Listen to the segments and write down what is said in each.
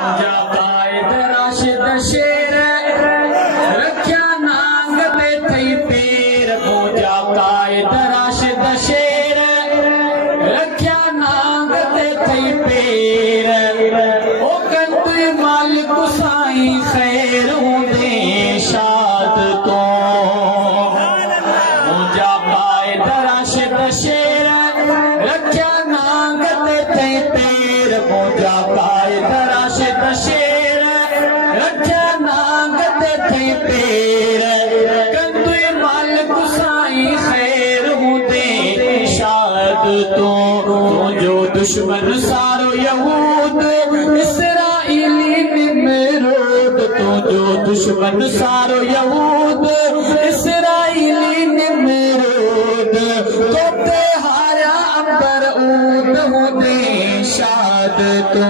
कायद राशिद शेर रख्या नांग ते थई पीर पूजा कायद राशिद शेर रख्या नांग ते थई पीर ओ कंदु मालिक साईं खैर होंदे शाद तो पूजा कायद राशिद शेर रख्या नांग ते थई पीर पूजा कायद राशिद शेर रख्या नांग ते थई पीर कंदु मालिक साईं खैर होंदे शाद तो जो दुश्मन सारो यहूद इसराइली निमरूद तो जो दुश्मन सारो यहूद इसराइली निमरूद तो ते हारा अंबर ऊद होंदे शाद तो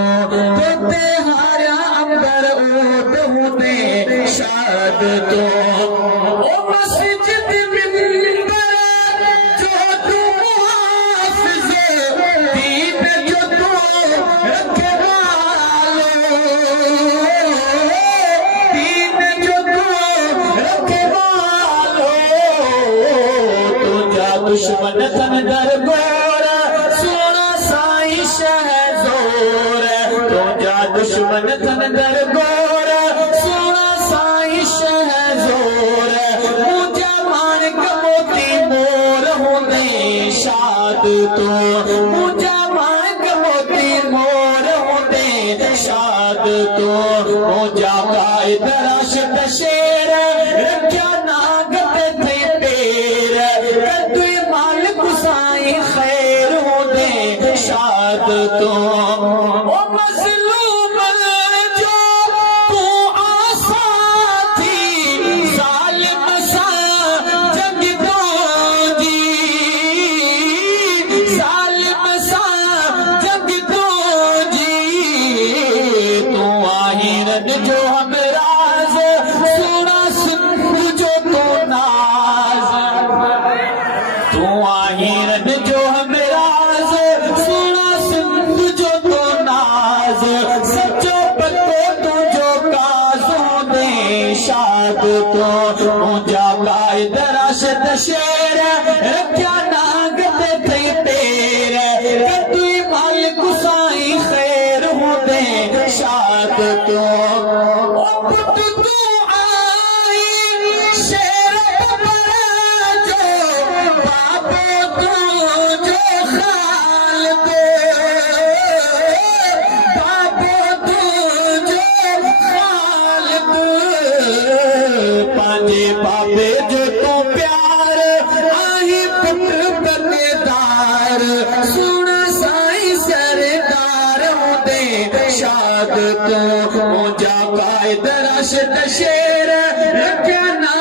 ते हारा अंबर ऊद होंदे शाद तो ओ मस्जिद मिंबर जो तू मुहाफिज दीन जो तू रखवालो दीन जो तू रखवालो तू जा दुश्मन तन दरबार सोना साईं शहजोर तो जा दुश्मन तन दरबार सोना साईं शहजोर पूजा मानक मोती मोर होंदे शाद तो पूजा मानक मोती मोर होंदे शाद तो पूजा कायद राशिद शेर रख्या नांग ते थई पीर कंदु मालिक साईं खैर होंदे शाद तो ओ मज़लूम जो तू आसा थी ज़ालिम सा जंग दोजी ज़ालिम सा जंग दोजी तू आहिरन जो हमराज सुना सिंध जो तू नाज तू आहिरन जो हमराज सुना सिंध जो तू नाज सचो पतो तुझो काज़ों दे शाद तो मुझा कायद राशिद शेर रख्या नांग ते थई पीर कंदु मालिक साईं खैर होंदे शाद तो ओ पुट तू आई शेर बबरा जो बाबो तू जो खालिद बाबो तू जो खालिद पांजे बाबे जो तू प्यार आही पुट बनेदार सुन साईं सरदार होंदे शाद तो मुझा कायद राशिद शेर रख्या ना